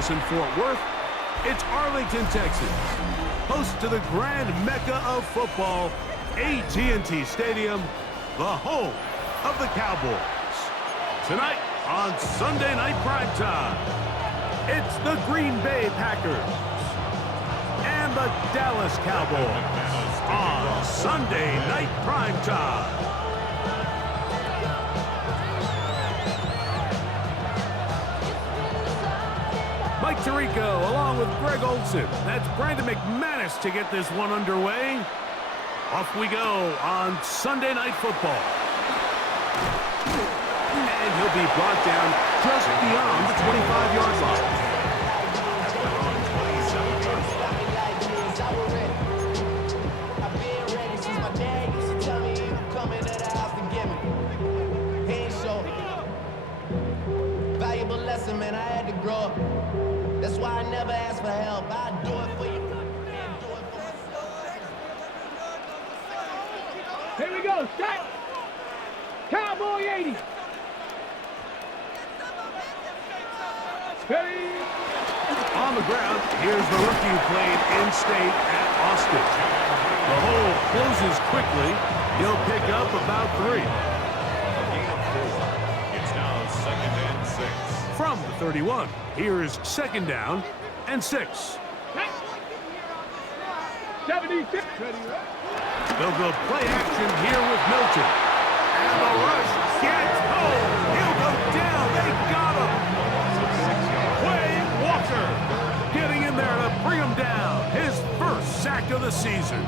Dallas and Fort Worth. It's Arlington, Texas, host to the grand mecca of football, AT&T Stadium, the home of the Cowboys. Tonight on Sunday Night Primetime, it's the Green Bay Packers and the Dallas Cowboys on Sunday Night Primetime. Mike Tirico along with Greg Olson. That's Brandon McManus to get this one underway. Off we go on Sunday Night Football. And he'll be brought down just beyond the 25-yard line. Valuable lesson, man. I had to grow up. That's why I never ask for help. I do it for you. Here we go, set. Cowboy 80. Ready. On the ground, here's the rookie who played in-state at Austin. The hole closes quickly. He'll pick up about 3. It's now 2nd and 6. From the 31, here is 2nd down and 6. 76. They'll go play action here with Milton. And the rush gets home. He'll go down. They got him. Wayne Walker getting in there to bring him down. His first sack of the season.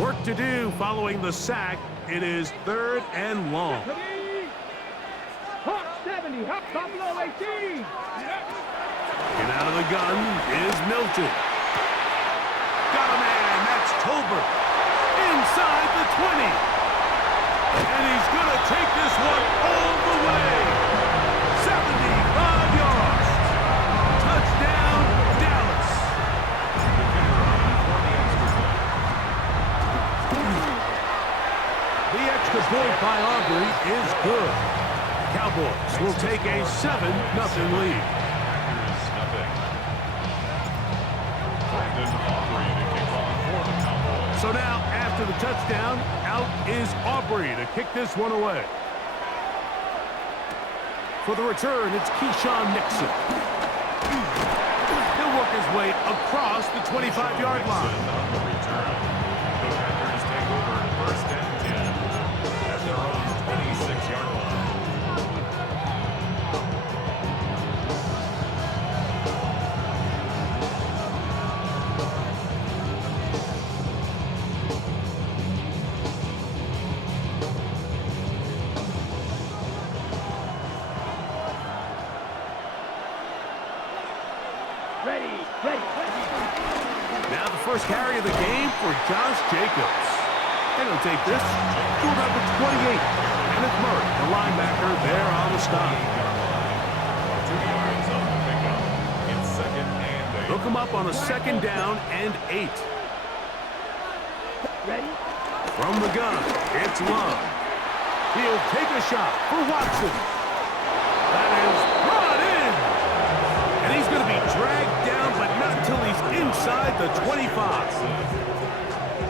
Work to do following the sack. It is 3rd and long. Hawk 70, Hawk Buffalo 18. And out of the gun is Milton. Got a man, that's Tolbert. Inside the 20. And he's going to take this one all the way. 75 yards. Touchdown, Dallas. The extra point by Aubrey is good. Cowboys will take a 7-0 lead. So now, after the touchdown, out is Aubrey to kick this one away. For the return, it's Keyshawn Nixon. He'll work his way across the 25-yard line. Now the first carry of the game for Josh Jacobs. And he'll take this to number 28. Kenneth Murray, the linebacker, there on the stop. 2 yards on the pickup. It's 2nd and 8. Hook him up on a 2nd down and 8. Ready? From the gun, it's Love. He'll take a shot for Watson. That is brought in. And he's going to be dragged down, but not until he's inside the 25.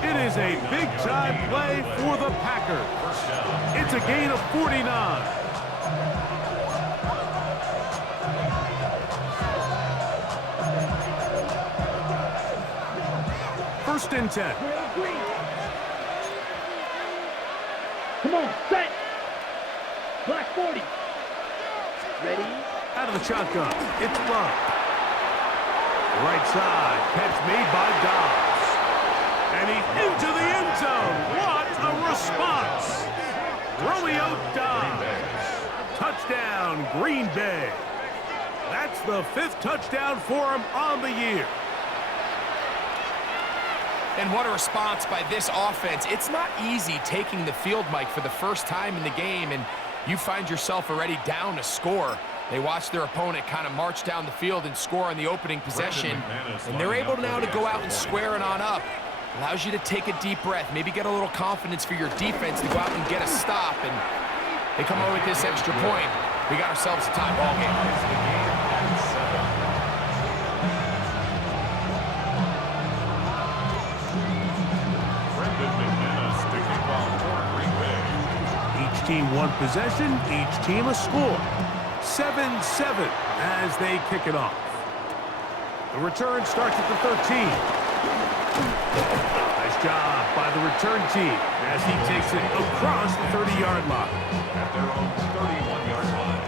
It is a big-time play for the Packers. It's a gain of 49. First and 10. Come on, set. Black 40. Ready? Out of the shotgun, it's Love. Right side, catch made by Dobbs. And he's into the end zone. What a response. Romeo Dobbs. Touchdown, Green Bay. That's the 5th touchdown for him on the year. And what a response by this offense. It's not easy taking the field, Mike, for the first time in the game, and you find yourself already down a score. They watch their opponent kind of march down the field and score on the opening possession, and they're able now to go out and square it on up. Allows you to take a deep breath, maybe get a little confidence for your defense to go out and get a stop, and they come away with this extra point. We got ourselves a tie ball game. Each team one possession, each team a score. 7-7 as they kick it off. The return starts at the 13. Nice job by the return team as he takes it across the 30-yard line. At their own 31-yard line.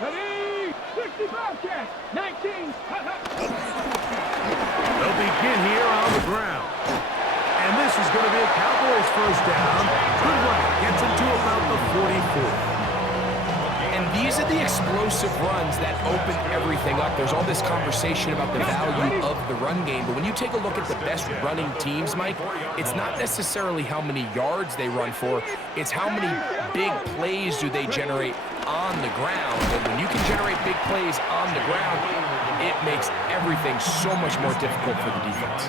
Ready? 60 Bobcats. 19. They'll begin here on the ground. And this is going to be a Cowboys first down. Good run. Gets him to about the 44. And these are the explosive runs that open everything up. There's all this conversation about the value of the run game, but when you take a look at the best running teams, Mike, it's not necessarily how many yards they run for, it's how many big plays do they generate on the ground. And when you can generate big plays on the ground, it makes everything so much more difficult for the defense.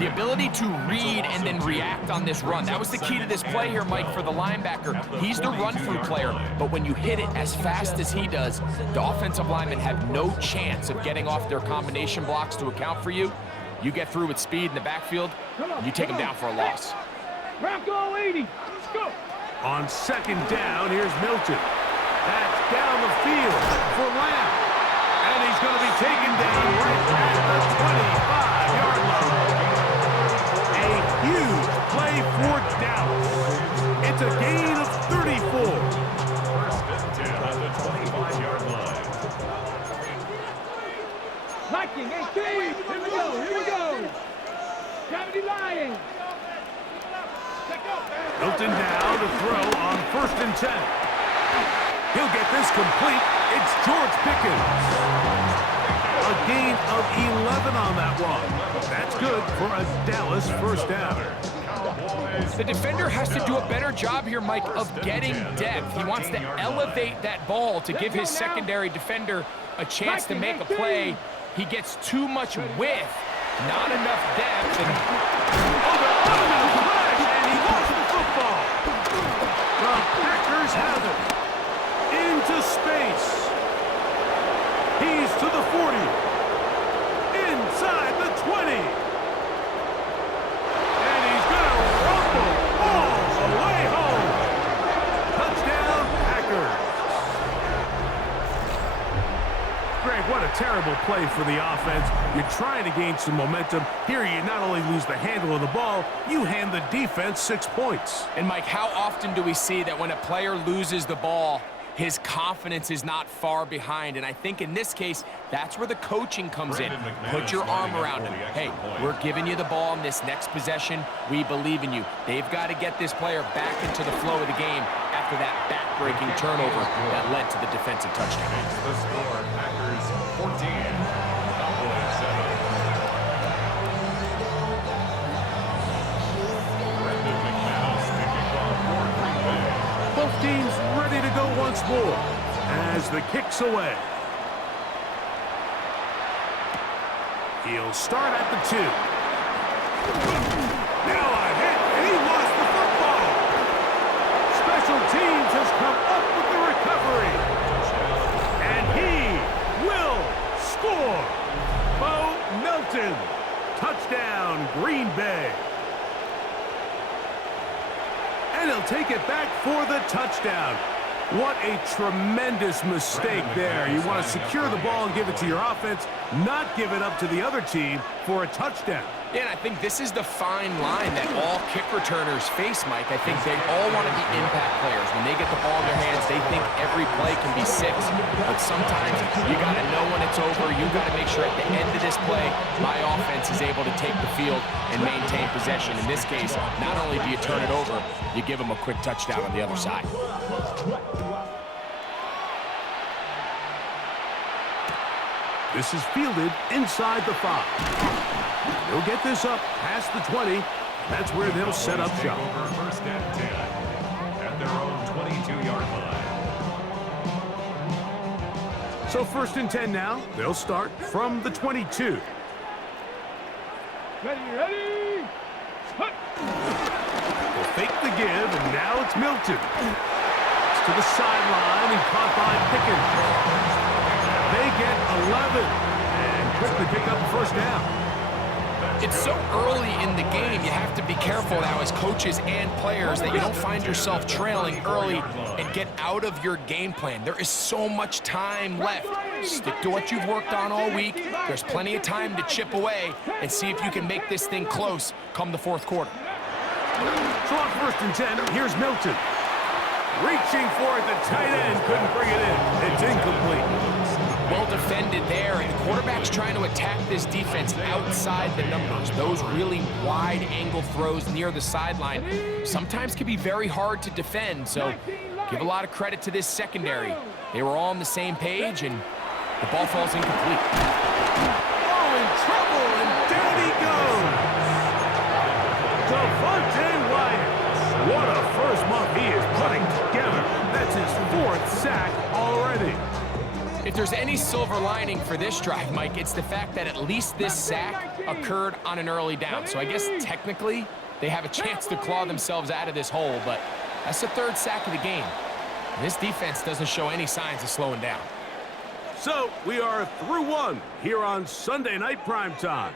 The ability to read and then react on this run, that was the key to this play here, Mike, for the linebacker. He's the run-through player, but when you hit it as fast as he does, the offensive linemen have no chance of getting off their combination blocks to account for you. You get through with speed in the backfield, you take them down for a loss. Bronco 80. Let's go. On second down, here's Milton. That's down the field for Lamb. And he's going to be taken down right at the 25-yard line. A huge play for Dallas. It's a gain of 34. First and 10 at the 25-yard line. Viking 18. Here we go. Here we go. Gravity Lions. Milton down to throw on first and 10. He'll get this complete. It's George Pickens. A gain of 11 on that one. That's good for a Dallas first down. The defender has to do a better job here, Mike, of getting depth. He wants to elevate that ball to give his secondary defender a chance to make a play. He gets too much width, not enough depth. And he lost the football. The Packers have it. Into space. He's to the 40. Inside the 20. And he's going to rumble all the way home. Touchdown, Packers. Greg, what a terrible play for the offense. You're trying to gain some momentum. Here you not only lose the handle of the ball, you hand the defense 6 points. And Mike, how often do we see that when a player loses the ball, his confidence is not far behind? And I think in this case, that's where the coaching comes in. Put your arm around him. Hey, we're giving you the ball in this next possession. We believe in you. They've got to get this player back into the flow of the game after that back-breaking turnover that led to the defensive touchdown. The score, Packers 14, Cowboys 7. Both teams ready to go once more as the kick's away. He'll start at the 2. Now a hit, and he lost the football. Special teams has come up with the recovery. And he will score. Bo Melton. Touchdown, Green Bay. And he'll take it back for the touchdown. What a tremendous mistake there. You want to secure the ball and give it to your offense, not give it up to the other team for a touchdown. Yeah, and I think this is the fine line that all kick returners face, Mike. I think they all want to be impact players. When they get the ball in their hands, they think every play can be 6. But sometimes you got to know when it's over. You got to make sure at the end of this play, my offense is able to take the field and maintain possession. In this case, not only do you turn it over, you give them a quick touchdown on the other side. This is fielded inside the 5. He'll get this up past the 20. That's where they'll set up shop. Over first and 10 at their own 22-yard line. So first and 10 now. They'll start from the 22. Ready. Hut. They'll fake the give, and now it's Milton. It's to the sideline and caught by Pickens. They get 11 and quickly pick up the first down. It's so early in the game, you have to be careful now as coaches and players that you don't find yourself trailing early and get out of your game plan. There is so much time left. Stick to what you've worked on all week. There's plenty of time to chip away and see if you can make this thing close come the fourth quarter. So on first and 10, here's Milton. Reaching for it, the tight end couldn't bring it in. It's incomplete. Well defended there, and the quarterback's trying to attack this defense outside the numbers. Those really wide angle throws near the sideline sometimes can be very hard to defend, so give a lot of credit to this secondary. They were all on the same page, and the ball falls incomplete. Oh, in trouble, and down he goes. Devontae Wyatt. What a first month he is putting together. That's his 4th sack already. If there's any silver lining for this drive, Mike, it's the fact that at least this sack occurred on an early down. So I guess technically they have a chance to claw themselves out of this hole, but that's the 3rd sack of the game. And this defense doesn't show any signs of slowing down. So we are through one here on Sunday Night Primetime.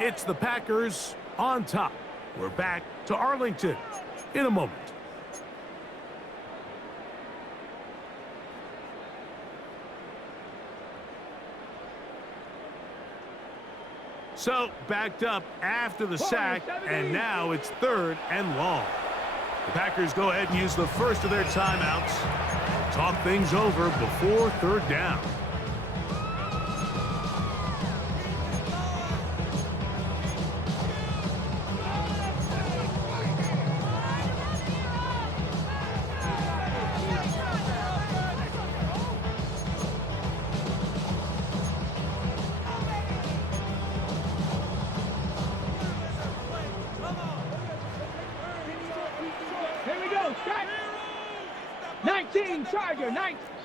It's the Packers on top. We're back to Arlington in a moment. So, backed up after the sack, and now it's 3rd and long. The Packers go ahead and use the first of their timeouts. Talk things over before 3rd down. Here we go. Start. 19 Charger,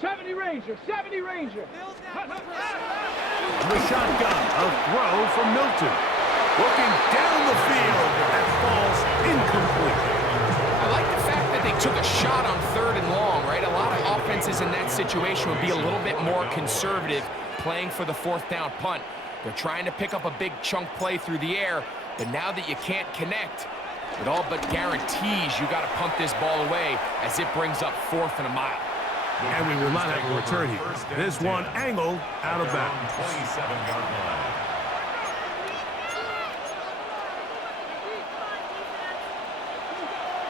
70 Ranger, 70 Ranger. The shotgun, a throw from Milton. Looking down the field, that falls incomplete. I like the fact that they took a shot on 3rd and long, right? A lot of offenses in that situation would be a little bit more conservative playing for the 4th down punt. They're trying to pick up a big chunk play through the air, but now that you can't connect, it all but guarantees you got to punt this ball away as it brings up 4th and a mile. And we will not have a return here. This one angled out of bounds. 27-yard line.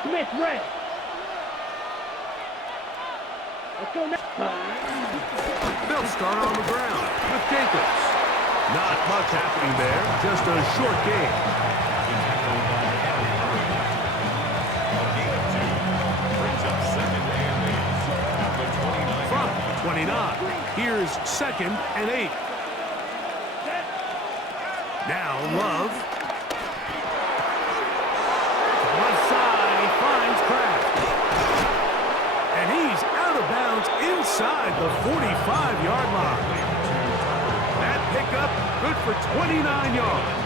Smith red. Let's go next. They'll start on the ground with Jacobs. Not much happening there, just a short game. From 29, here's 2nd and 8. Now Love. Left side, he finds Kraft. And he's out of bounds inside the 45-yard line. That pickup good for 29 yards.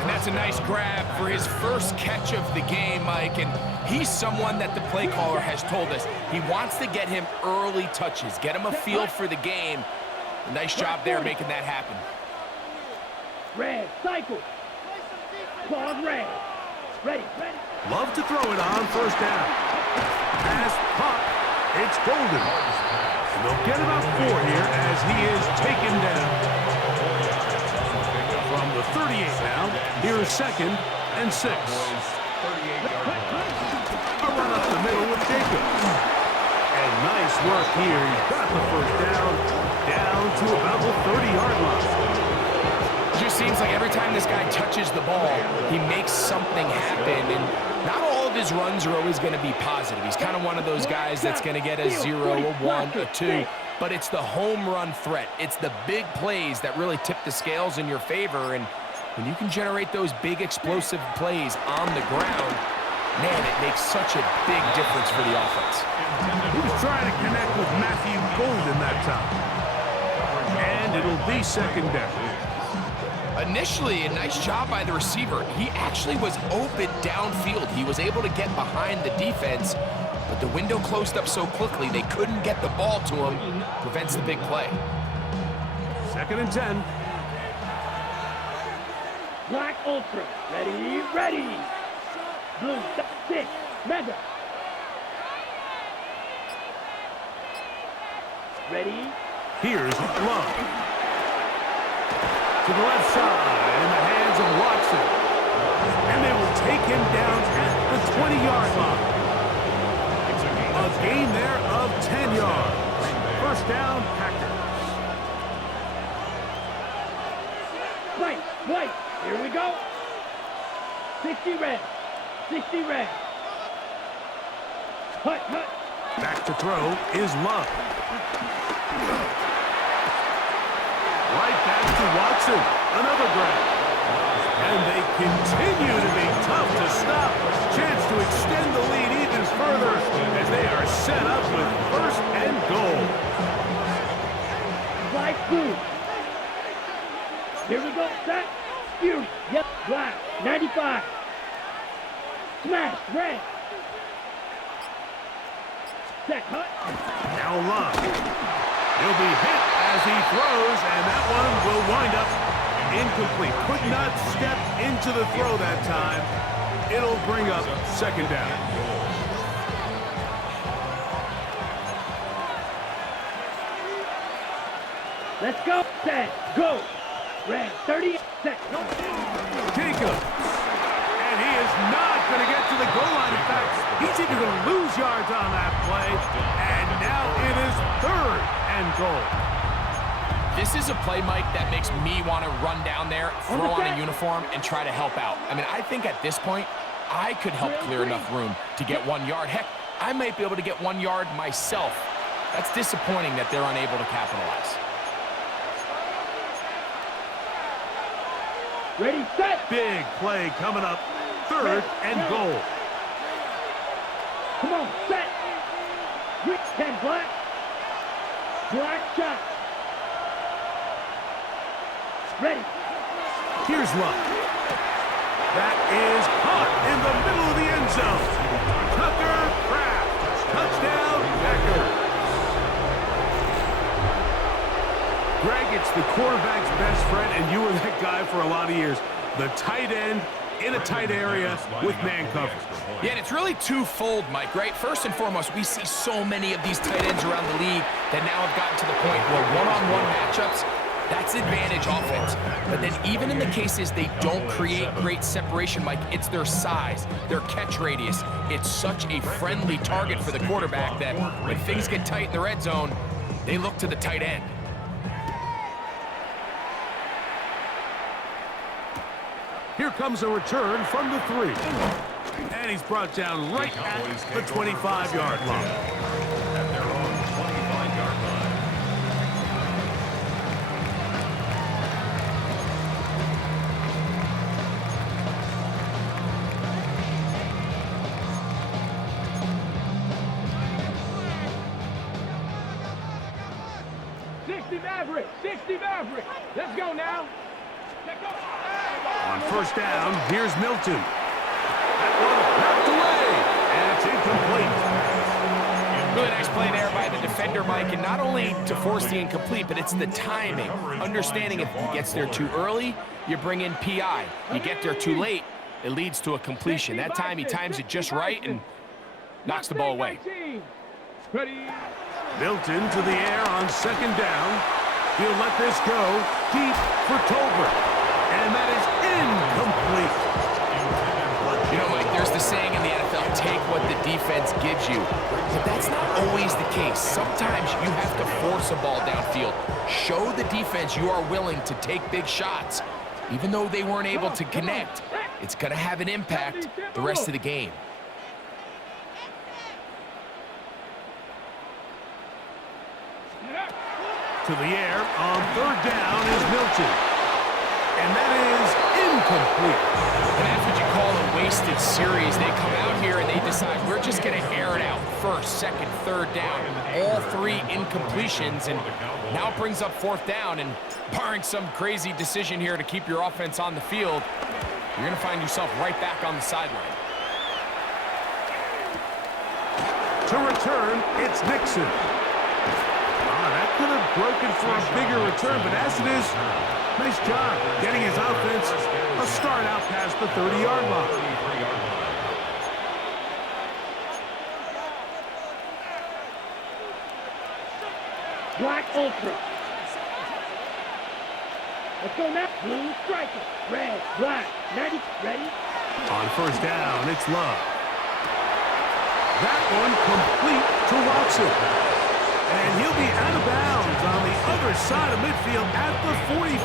And that's a nice grab for his first catch of the game, Mike. And he's someone that the play caller has told us he wants to get him early touches, get him a feel for the game. A nice job there making that happen. Red, cycle. Claude red. Ready. Love to throw it on 1st down. Pass pop. It's Golden. And they'll get about 4 here as he is taken down. From the 38 now, here's 2nd and 6. A run up the middle with Jacobs. And nice work here. He's got the 1st down to about the 30-yard line. Just seems like every time this guy touches the ball, he makes something happen. And not all of his runs are always going to be positive. He's kind of one of those guys that's going to get a 0, a 1, a 2. But it's the home run threat. It's the big plays that really tip the scales in your favor. And When you can generate those big explosive plays on the ground, man, it makes such a big difference for the offense. He was trying to connect with Matthew Golden that time. And it'll be second down. Initially, a nice job by the receiver. He actually was open downfield. He was able to get behind the defense, but the window closed up so quickly they couldn't get the ball to him. Prevents the big play. Second and 10. Black Ultra. Ready, ready. Blue 6. Mega. Ready. Here's Love. To the left side in the hands of Watson. And they will take him down at the 20-yard line. A gain there of 10 yards. First down, Packers. White. Here we go. 60 red. 60 red. Hut. Back to throw is Love. Right back to Watson. Another grab. And they continue to be tough to stop. Chance to extend the lead even further as they are set up with first and goal. Black blue. Here we go. Set. Fury. Yep. Black. 95. Smash. Red. Set. Hut. Now Love. He'll be hit as he throws, and that one will wind up incomplete. Could not step into the throw that time. It'll bring up second down. Let's go. Set. Go. Red. 30. Set. Go. Jacobs. And he is not going to get to the goal line. In fact, he's even going to lose yards on that play. And now it is third and goal. This is a play, Mike, that makes me want to run down there, throw on a uniform, and try to help out. I mean, I think at this point, I could help clear enough room to get 1 yard. Heck, I might be able to get 1 yard myself. That's disappointing that they're unable to capitalize. Ready, set. Big play coming up. Third and goal. Come on, set. 10 black. Black shot. Ready. Here's Love. That is caught in the middle of the end zone. Tucker Kraft. Touchdown, Packers. Greg, it's the quarterback's best friend, and you were that guy for a lot of years. The tight end in a tight area with man coverage. Yeah, and it's really twofold, Mike, right? First and foremost, we see so many of these tight ends around the league that now have gotten to the point where one-on-one matchups, that's advantage offense. But then even in the cases they don't create great separation, Mike, it's their size, their catch radius. It's such a friendly target for the quarterback that when things get tight in the red zone, they look to the tight end. Here comes a return from the 3. And he's brought down right at the 25-yard line. At their own 25-yard line. Maverick. 60 Maverick. Let's go now. On first down, here's Milton. That one knocked away, and it's incomplete. Really nice play there by the defender, Mike, and not only to force the incomplete, but it's the timing. Understanding if he gets there too early, you bring in PI. You get there too late, it leads to a completion. That time he times it just right and knocks the ball away. Milton to the air on second down. He'll let this go deep for Tolbert. And that is incomplete. You know, Mike, there's the saying in the NFL, take what the defense gives you. But that's not always the case. Sometimes you have to force a ball downfield. Show the defense you are willing to take big shots. Even though they weren't able to connect, it's going to have an impact the rest of the game. To the air on third down is Milton. And that is incomplete. And that's what you call a wasted series. They come out here and they decide we're just going to air it out first, second, third down. All three incompletions, and now it brings up fourth down. And barring some crazy decision here to keep your offense on the field, you're going to find yourself right back on the sideline. To return, it's Nixon. That could have broken for a bigger return, but as it is, nice job getting his offense a start out past the 30-yard line. Black Ultra. Let's go now. Blue striker. Red, black, 90. Ready? On first down, it's Love. That one complete to Watson. And he'll be out of bounds on the other side of midfield at the 45.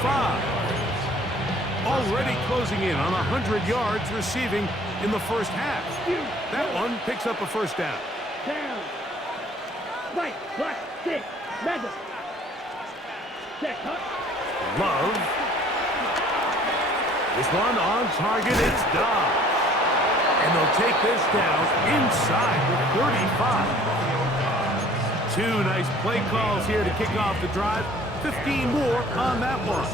Already closing in on 100 yards receiving in the first half. That one picks up a first down. Down. Right, black, stick, Madden. Check, huh? Love. This one on target, it's Dobbs. And they'll take this down inside the 35. Two nice play calls here to kick off the drive. 15 more on that one.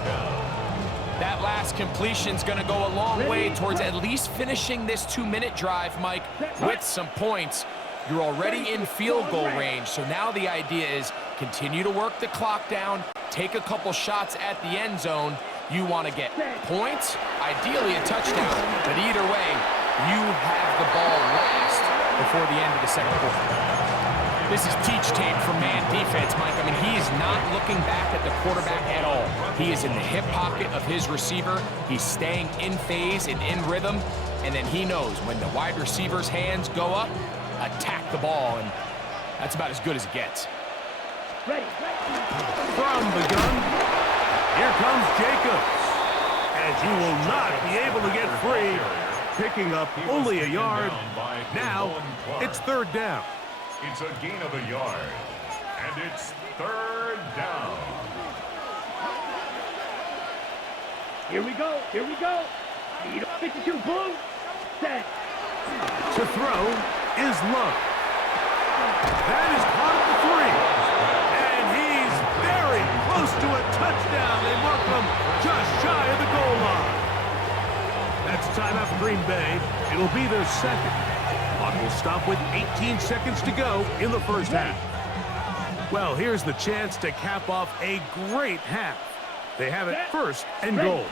That last completion's going to go a long way towards at least finishing this 2-minute drive, Mike, with some points. You're already in field goal range, so now the idea is continue to work the clock down, take a couple shots at the end zone. You want to get points, ideally a touchdown, but either way, you have the ball last before the end of the second quarter. This is teach tape for man defense, Mike. I mean, he is not looking back at the quarterback at all. He is in the hip pocket of his receiver. He's staying in phase and in rhythm. And then he knows when the wide receiver's hands go up, attack the ball. And that's about as good as it gets. Ready. From the gun, here comes Jacobs. As he will not be able to get free. Picking up only a yard. Now, it's third down. It's a gain of a yard, and it's third down. Here we go. 52, boom. Set. To throw is Love. That is caught at the 3. And he's very close to a touchdown. They mark him just shy of the goal line. That's timeout for Green Bay. It'll be their second. Clock will stop with 18 seconds to go in the first half. Well, here's the chance to cap off a great half. They have it first and goal.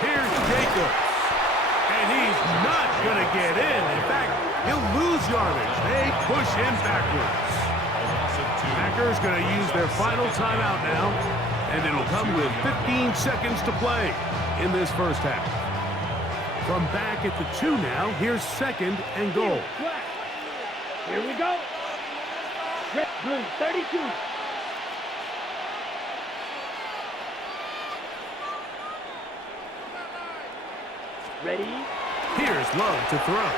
Here's Jacobs. And he's not going to get in. In fact, he'll lose yardage. They push him backwards. Packers going to use their final timeout now. And it'll come with 15 seconds to play in this first half. From back at the 2 now, here's second and goal. Here we go. Red, blue, 32. Ready? Here's Love to throw.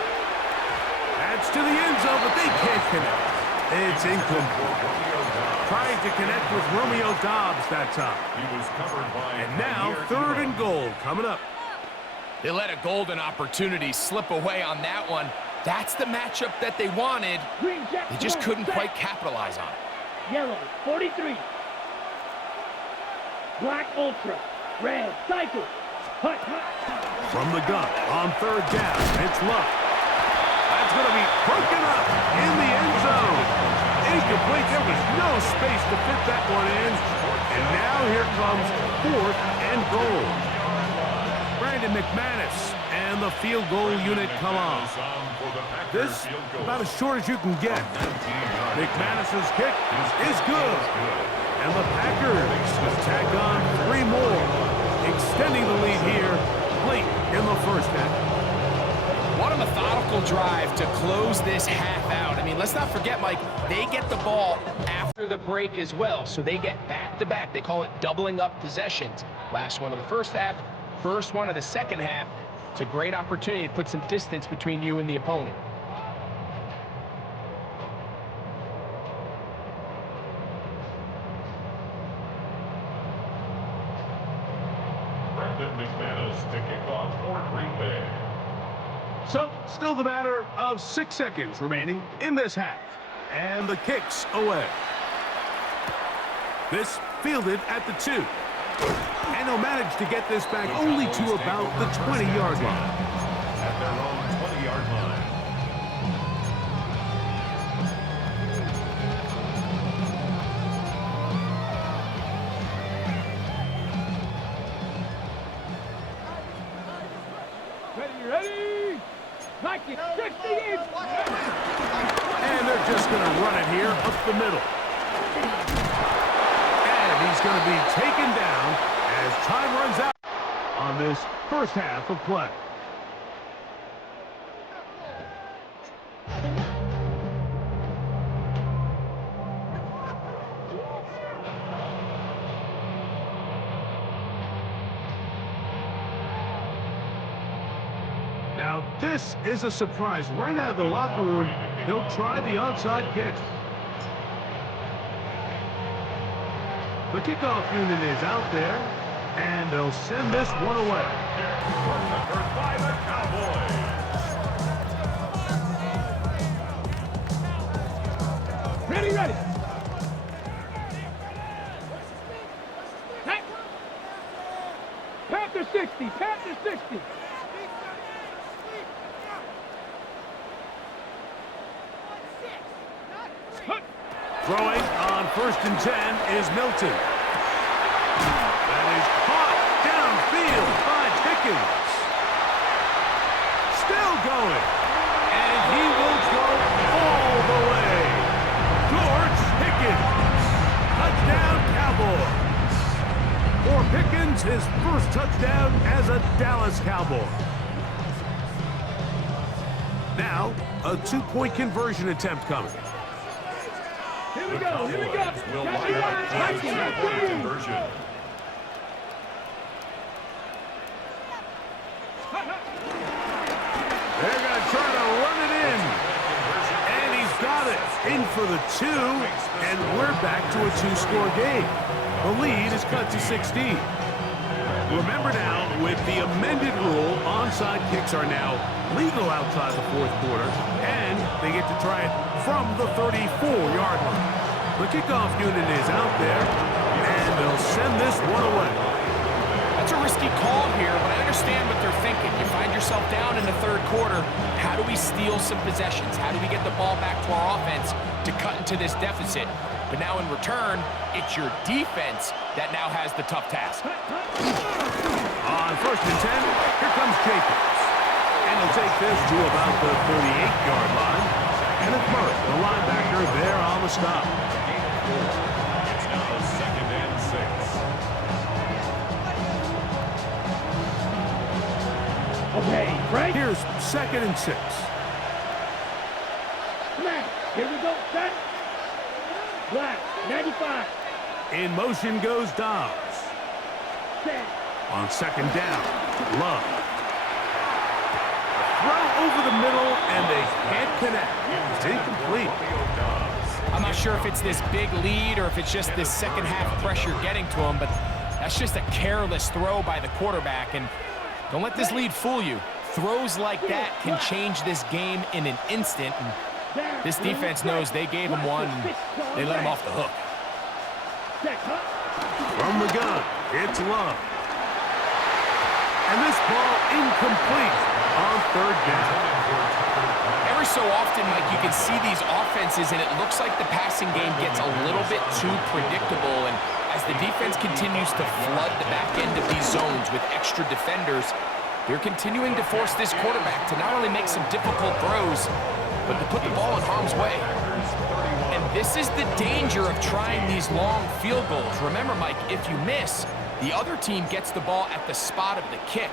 That's to the end zone, but they can't connect. It's incomplete. Trying to connect with Romeo Dobbs that time. He was covered by And now, third and goal coming up. They let a golden opportunity slip away on that one. That's the matchup that they wanted. They just couldn't quite capitalize on it. Yellow, 43. Black Ultra. Red, cycle. Hut. From the gun, on third down, it's Love. That's going to be broken up in the end zone. Incomplete. There was no space to fit that one in. And now here comes fourth and goal. Brandon McManus and the field goal unit come on. This about as short as you can get. McManus's kick is good. And the Packers tack on 3 more, extending the lead here late in the first half. What a methodical drive to close this half out. I mean, let's not forget, Mike, they get the ball after the break as well, so they get back-to-back. They call it doubling up possessions. Last one of the first half, first one of the second half. It's a great opportunity to put some distance between you and the opponent. Brandon McManus Cowboys to kick off for Green Bay. So, still the matter of 6 seconds remaining in this half. And the kick's away. This fielded at the 2. And he'll manage to get this back only to about the 20-yard line. At their own 20-yard line. Ready? 60 inch. And they're just going to run it here up the middle. And he's going to be taken down as time runs out on this first half of play. Now, this is a surprise. Right out of the locker room, he'll try the onside kick. The kickoff unit is out there, and they'll send this one away. Recovered by the Cowboys. Ready. Hey. Panther 60. Throwing on 1st and 10 is Milton. That is caught downfield by Pickens. Still going. And he will go all the way. George Pickens. Touchdown Cowboys. For Pickens, his first touchdown as a Dallas Cowboy. Now, a 2-point conversion attempt coming. Here we The go. Cowboys will line up for a 2-point conversion. They're going to try to run it in. And he's got it. In for the 2. And we're back to a 2-score game. The lead is cut to 16. Remember now, with the amended rule, onside kicks are now legal outside the 4th quarter. And they get to try it from the 34-yard line. The kickoff unit is out there. And they'll send this one away. That's a risky call here, but I understand what they're thinking. You find yourself down in the 3rd quarter. How do we steal some possessions? How do we get the ball back to our offense to cut into this deficit? But now in return, it's your defense that now has the tough task. On 1st and 10, here comes Jacobs. And he'll take this to about the 38-yard line. And it's Murray, the linebacker, there on the stop. It's now 2nd and 6. Okay, right? Here's 2nd and 6. Come on. Here we go. Set. Black. 95. In motion goes Dobbs. Set. On 2nd down, Love. Throw over the middle, and they can't connect. It's incomplete. I'm not sure if it's this big lead or if it's just this second half pressure getting to him, but that's just a careless throw by the quarterback. And don't let this lead fool you. Throws like that can change this game in an instant. And this defense knows they gave him one, and they let him off the hook. From the gun, it's Love. And this ball incomplete on 3rd down. Every so often, Mike, you can see these offenses, and it looks like the passing game gets a little bit too predictable. And as the defense continues to flood the back end of these zones with extra defenders, they're continuing to force this quarterback to not only make some difficult throws, but to put the ball in harm's way. And this is the danger of trying these long field goals. Remember, Mike, if you miss, the other team gets the ball at the spot of the kick.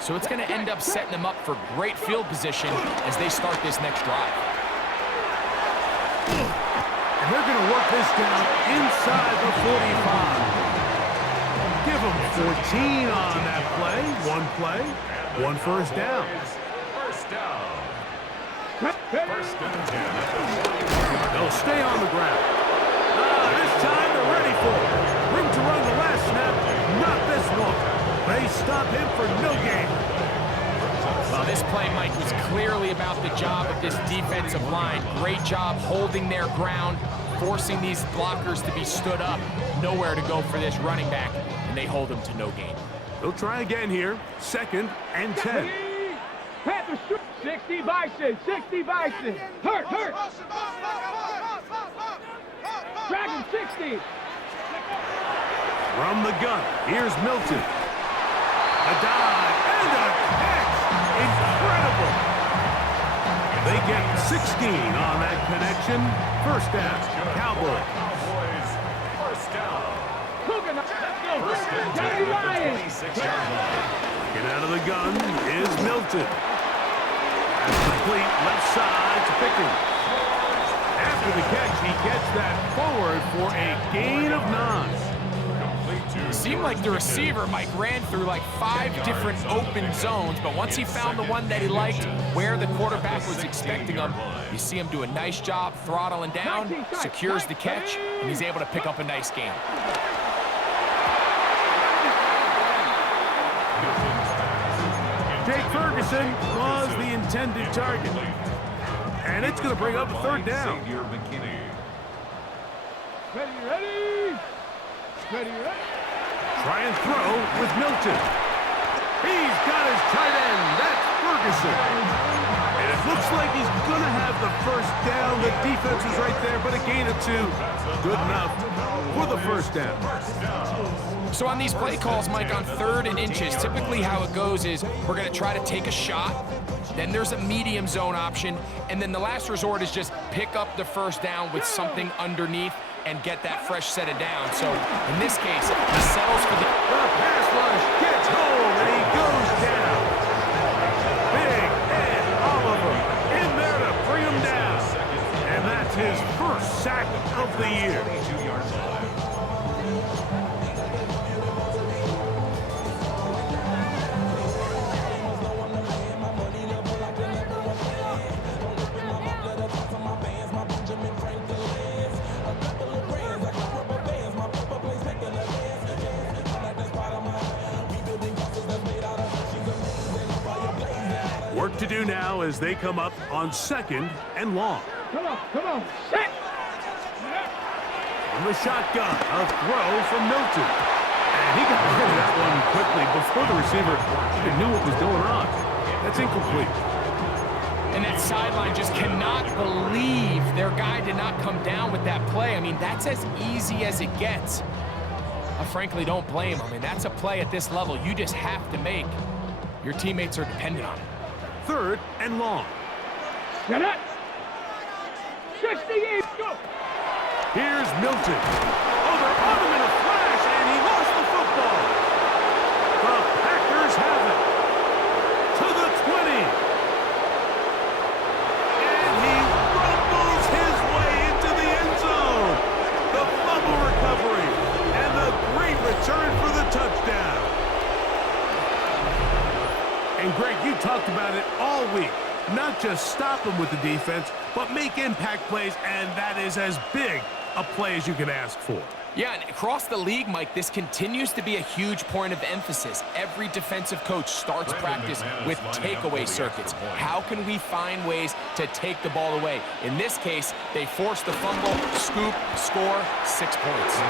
So it's going to end up setting them up for great field position as they start this next drive. And they're going to work this down inside the 45. Give them 14 on that play. One first down. First down. First and 10. They'll stay on the ground. This time they're ready for it. Room to run the last snap. Not this one. They They stop him for no gain. Well, this play, Mike, was clearly about the job of this defensive line. Great job holding their ground, forcing these blockers to be stood up. Nowhere to go for this running back, and they hold him to no gain. They'll try again here. 2nd and 10. Panthers, 60 Bison, 60 Bison. Hurt. Drag him, 60. From the gun, here's Milton. A dive and a catch. Incredible. They get 16 on that connection. First down, Cowboys. First down. Let's go. Johnny Ryan. 26-yard line. Get out of the gun is Milton. That's complete left side to Pickens. After the catch, he gets that forward for a gain of 9. It seemed like the receiver, Mike, ran through like 5 different open zones, but once he found the one that he liked, where the quarterback was expecting him, you see him do a nice job throttling down, secures the catch, and he's able to pick up a nice gain. Jake Ferguson was the intended target. And it's going to bring up 3rd down. Ready. Try and throw with Milton. He's got his tight end. That's Ferguson. And it looks like he's going to have the first down. The defense is right there, but a gain of 2. Good enough for the first down. So on these play calls, Mike, on 3rd and inches, typically how it goes is we're going to try to take a shot, then there's a medium zone option, and then the last resort is just pick up the first down with something underneath and get that fresh set of down. So in this case, he settles for the pass rush gets home, and he goes down. Big Ed Oliver in there to bring him down. And that's his first sack of the year. Work to do now as they come up on 2nd and long. Come on. Set. From the shotgun, a throw from Milton. And he got rid of that one quickly before the receiver even knew what was going on. That's incomplete. And that sideline just cannot believe their guy did not come down with that play. I mean, that's as easy as it gets. I frankly don't blame him. I mean, that's a play at this level you just have to make. Your teammates are dependent on it. 3rd and long. Get it. 68. Go. Here's Milton. Oh, they're on him in a flash, and he lost the football. The Packers have it. To the 20. And he rumbles his way into the end zone. The fumble recovery and the great return for the touchdown. And Greg, you talked about it all week. Not just stop him with the defense, but make impact plays, and that is as big a play as you can ask for. Yeah, and across the league, Mike, this continues to be a huge point of emphasis. Every defensive coach starts practice with takeaway circuits. How can we find ways to take the ball away? In this case, they force the fumble, scoop, score, 6 points.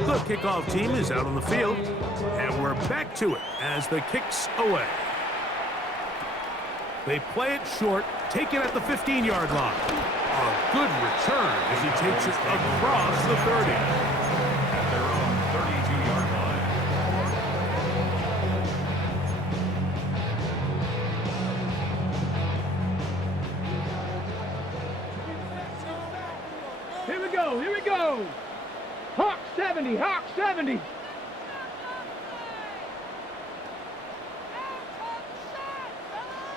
The kickoff team is out on the field, and we're back to it as the kick's away. They play it short, take it at the 15-yard line. A good return as he takes it across the 30. At their own 32-yard line. Here we go. Hawk 70.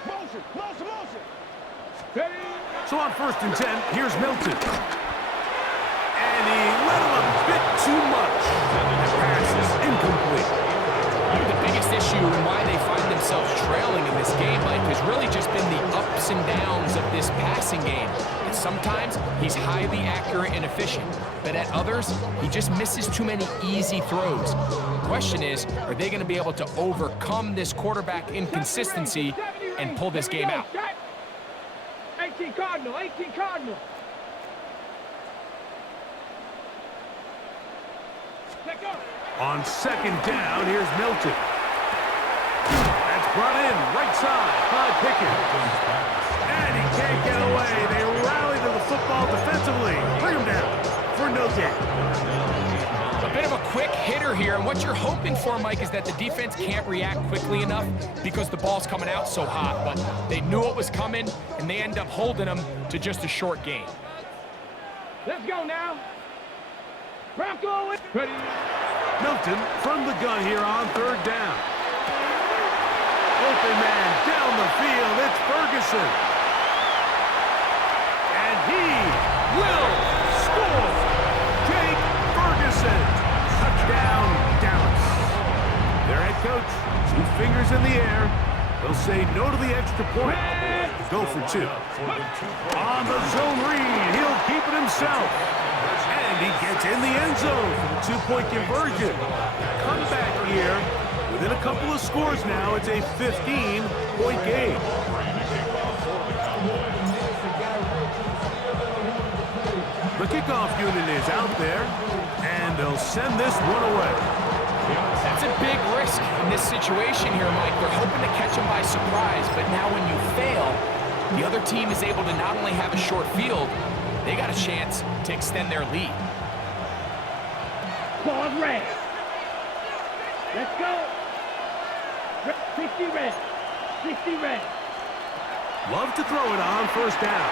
Motion. So on 1st and 10, here's Milton. And spread him a bit too much. The pass is incomplete. The biggest issue and why they find themselves trailing in this game, Mike, has really just been the ups and downs of this passing game. And sometimes he's highly accurate and efficient, but at others, he just misses too many easy throws. The question is, are they going to be able to overcome this quarterback inconsistency and pull this game out? 18 Cardinal, 18 Cardinal. Let go. On second down, here's Milton. That's brought in, right side, by Pickett. And he can't get away. They rally to the football defensively. Bring him down for no gain. A bit of a quick hitter here, and what you're hoping for, Mike, is that the defense can't react quickly enough because the ball's coming out so hot, but they knew it was coming, and they end up holding them to just a short gain. Let's go now. Bronco, ready. Milton from the gun here on third down. Open man down the field. It's Ferguson. And he will score. Jake Ferguson. Touchdown, Dallas. Their head coach, 2 fingers in the air. They'll say no to the extra point. Go for 2. On the zone read, he'll keep it himself. And he gets in the end zone for the 2-point conversion. Comeback here. Within a couple of scores now, it's a 15-point game. The kickoff unit is out there, and they'll send this one away. That's a big risk in this situation here, Mike. They're hoping to catch him by surprise, but now when you fail, the other team is able to not only have a short field, they got a chance to extend their lead. Pause red. Let's go. 60 red. 60 red. Love to throw it on first down.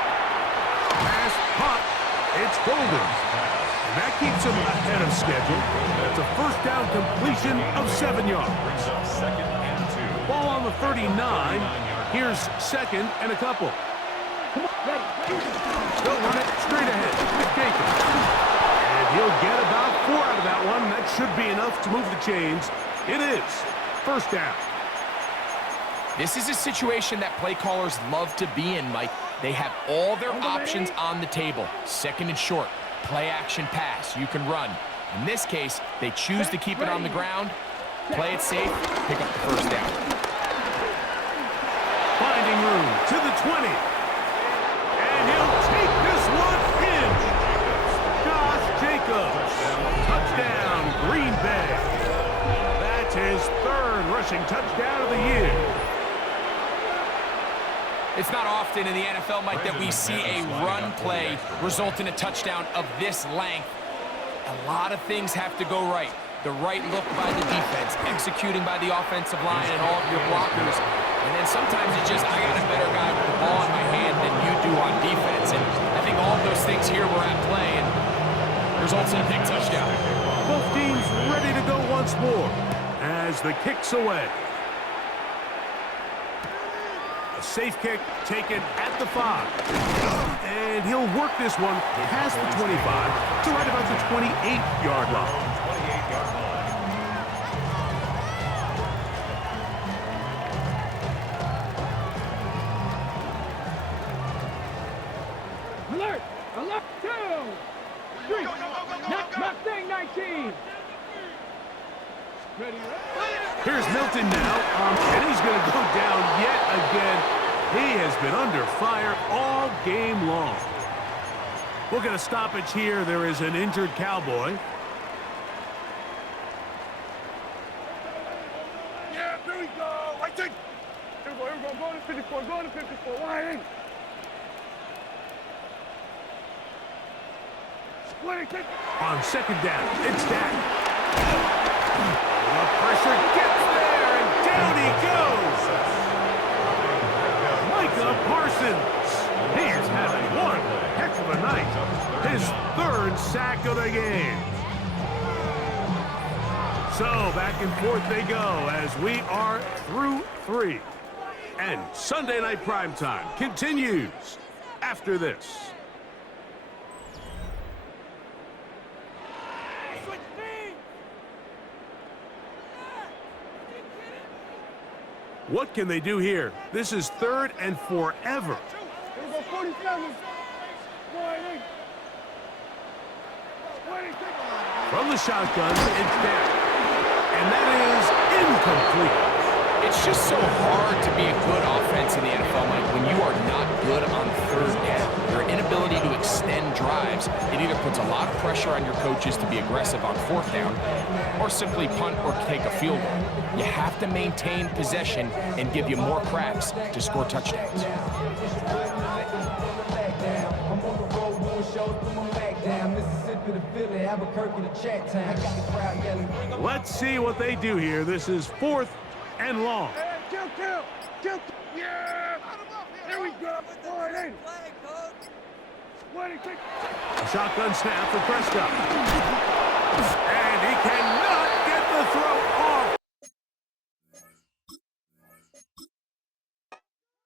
Pass, pop. It's golden. And that keeps him ahead of schedule. It's a first down completion of 7 yards. Second and 2. Ball on the 39. Here's second and a couple. Come on, ready. They'll run it straight ahead with Jacobs. And he'll get about 4 out of that one. That should be enough to move the chains. It is first down. This is a situation that play callers love to be in, Mike. They have all their options on the table. Second and short, play action pass, you can run. In this case, they choose to keep it on the ground, play it safe, pick up the first down. Finding room to the 20. And he'll take this one in. Josh Jacobs. Touchdown, Green Bay. That's his 3rd rushing touchdown of the year. It's not often in the NFL, Mike, that we see a run play result in a touchdown of this length. A lot of things have to go right. The right look by the defense, executing by the offensive line and all of your blockers. And then sometimes it's just, I got a better guy with the ball in my hand than you do on defense. And I think all of those things here were at play and results in a big touchdown. Both teams ready to go once more as the kick's away. A safe kick taken at the 5. And he'll work this one past the 25 to right about the 28-yard line. Alert! Alert! 2, 3. Mustang 19. Ready? Here's Milton now, and he's going to go down yet again. He has been under fire all game long. We'll get a stoppage here. There is an injured Cowboy. Yeah, there we go. I think. Here we go. Going to 54. Going to 54. Wide in. On second down, it's Dak. The pressure gets there, and down he goes. Micah Parsons. He is having one heck of a night. His 3rd sack of the game. So back and forth they go as we are through 3. And Sunday Night Primetime continues after this. What can they do here? This is 3rd and forever. From the shotgun, it's down. And that is incomplete. It's just so hard to be a good offense in the NFL, Mike, when you are not good on 3rd down. Your inability to extend drives, it either puts a lot of pressure on your coaches to be aggressive on 4th down or simply punt or take a field goal. You have to maintain possession and give you more cracks to score touchdowns. Let's see what they do here. This is 4th and long. Yeah! Here we go. Shotgun snap for Prescott. And he cannot get the throw